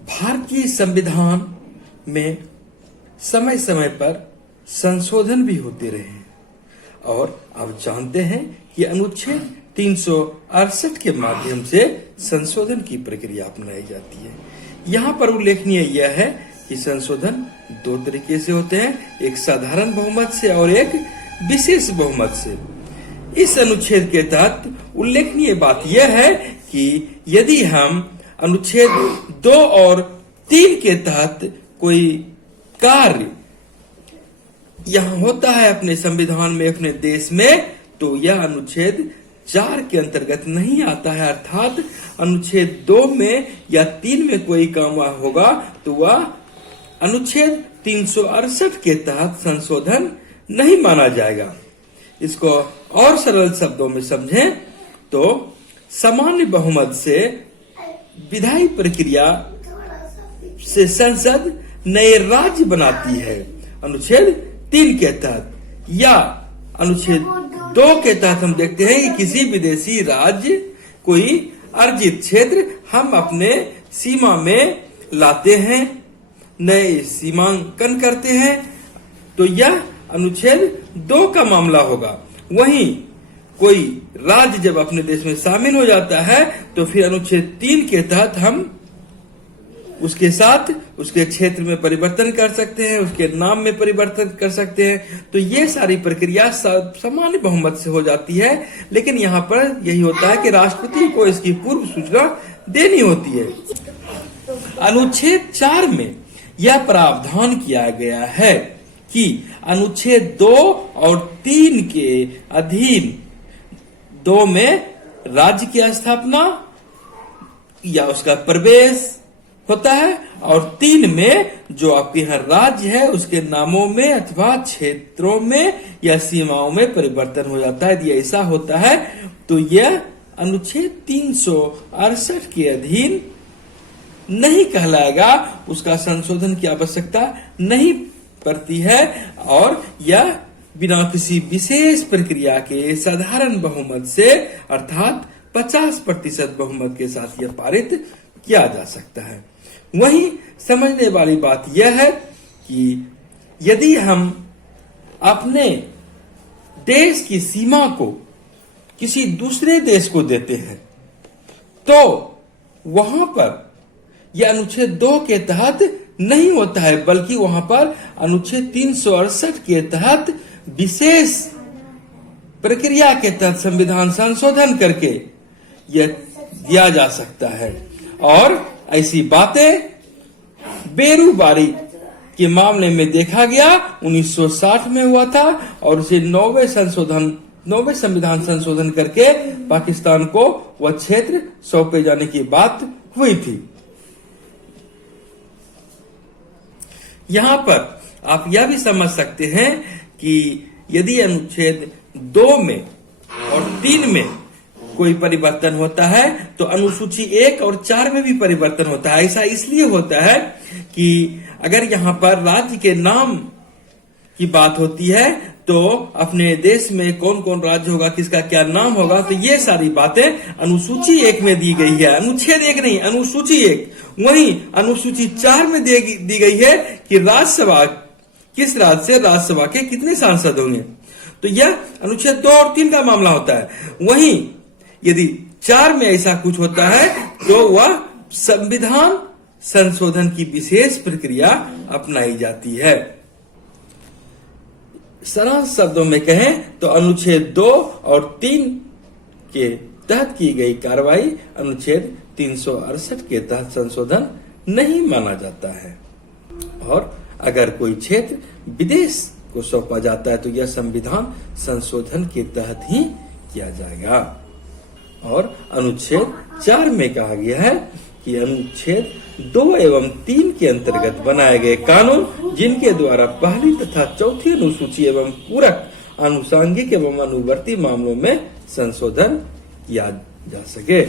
भारतीय संविधान में समय समय पर संशोधन भी होते रहे हैं और आप जानते हैं कि अनुच्छेद 368 के माध्यम से संशोधन की प्रक्रिया अपनाई जाती है। यहाँ पर उल्लेखनीय यह है कि संशोधन दो तरीके से होते हैं, एक साधारण बहुमत से और एक विशेष बहुमत से। इस अनुच्छेद के तहत उल्लेखनीय बात यह है कि यदि हम अनुच्छेद 2 और 3 के तहत कोई कार्य यहाँ होता है अपने संविधान में, अपने देश में, तो यह अनुच्छेद 4 के अंतर्गत नहीं आता है। अर्थात अनुच्छेद 2 में या 3 में कोई काम होगा तो वह अनुच्छेद 368 के तहत संशोधन नहीं माना जाएगा। इसको और सरल शब्दों में समझें तो सामान्य बहुमत से विधायी प्रक्रिया से संसद नए राज्य बनाती है अनुच्छेद 3 के तहत, या अनुच्छेद 2 के तहत हम देखते हैं कि किसी विदेशी राज्य कोई अर्जित क्षेत्र हम अपने सीमा में लाते हैं, नए सीमांकन करते हैं, तो यह अनुच्छेद 2 का मामला होगा। वहीं कोई राज्य जब अपने देश में शामिल हो जाता है तो फिर अनुच्छेद 3 के तहत हम उसके साथ उसके क्षेत्र में परिवर्तन कर सकते हैं, उसके नाम में परिवर्तन कर सकते हैं। तो ये सारी प्रक्रिया सामान्य बहुमत से हो जाती है, लेकिन यहाँ पर यही होता है कि राष्ट्रपति को इसकी पूर्व सूचना देनी होती है। अनुच्छेद 4 में यह प्रावधान किया गया है कि अनुच्छेद 2 और 3 के अधीन 2 में राज्य की स्थापना या उसका प्रवेश होता है और 3 में जो आपके यहाँ राज्य है उसके नामों में अथवा क्षेत्रों में या सीमाओं में परिवर्तन हो जाता है। यदि ऐसा होता है तो यह अनुच्छेद 368 के अधीन नहीं कहलाएगा, उसका संशोधन की आवश्यकता नहीं पड़ती है और यह बिना किसी विशेष प्रक्रिया के साधारण बहुमत से अर्थात 50% बहुमत के साथ यह पारित किया जा सकता है। वहीं समझने वाली बात यह है कि यदि हम अपने देश की सीमा को किसी दूसरे देश को देते हैं तो वहां पर यह अनुच्छेद 2 के तहत नहीं होता है, बल्कि वहां पर अनुच्छेद 368 के तहत विशेष प्रक्रिया के तहत संविधान संशोधन करके यह दिया जा सकता है। और ऐसी बातें बेरूबारी के मामले में देखा गया 1960 में हुआ था और उसे 90वें संविधान संशोधन करके पाकिस्तान को वह क्षेत्र सौंपे जाने की बात हुई थी। यहाँ पर आप यह भी समझ सकते हैं कि यदि अनुच्छेद 2 में और 3 में कोई परिवर्तन होता है तो अनुसूची 1 और 4 में भी परिवर्तन होता है। ऐसा इसलिए होता है कि अगर यहाँ पर राज्य के नाम की बात होती है तो अपने देश में कौन कौन राज्य होगा, किसका क्या नाम होगा, तो ये सारी बातें अनुसूची 1 में दी गई है, अनुच्छेद 1 नहीं, अनुसूची 1। वहीं अनुसूची 4 में दी गई है कि राज्यसभा किस राज्य से राज्यसभा के कितने सांसद होंगे, तो यह अनुच्छेद 2 और 3 का मामला होता है। वहीं यदि 4 में ऐसा कुछ होता है तो वह संविधान संशोधन की विशेष प्रक्रिया अपनाई जाती है। सरल शब्दों में कहें तो अनुच्छेद 2 और 3 के तहत की गई कार्रवाई अनुच्छेद 368 के तहत संशोधन नहीं माना जाता है। और अगर कोई क्षेत्र विदेश को सौंपा जाता है तो यह संविधान संशोधन के तहत ही किया जाएगा। और अनुच्छेद 4 में कहा गया है कि अनुच्छेद 2 एवं 3 के अंतर्गत बनाए गए कानून जिनके द्वारा पहली तथा चौथी अनुसूची एवं पूरक आनुषंगिक एवं अनुवर्ती मामलों में संशोधन किया जा सके।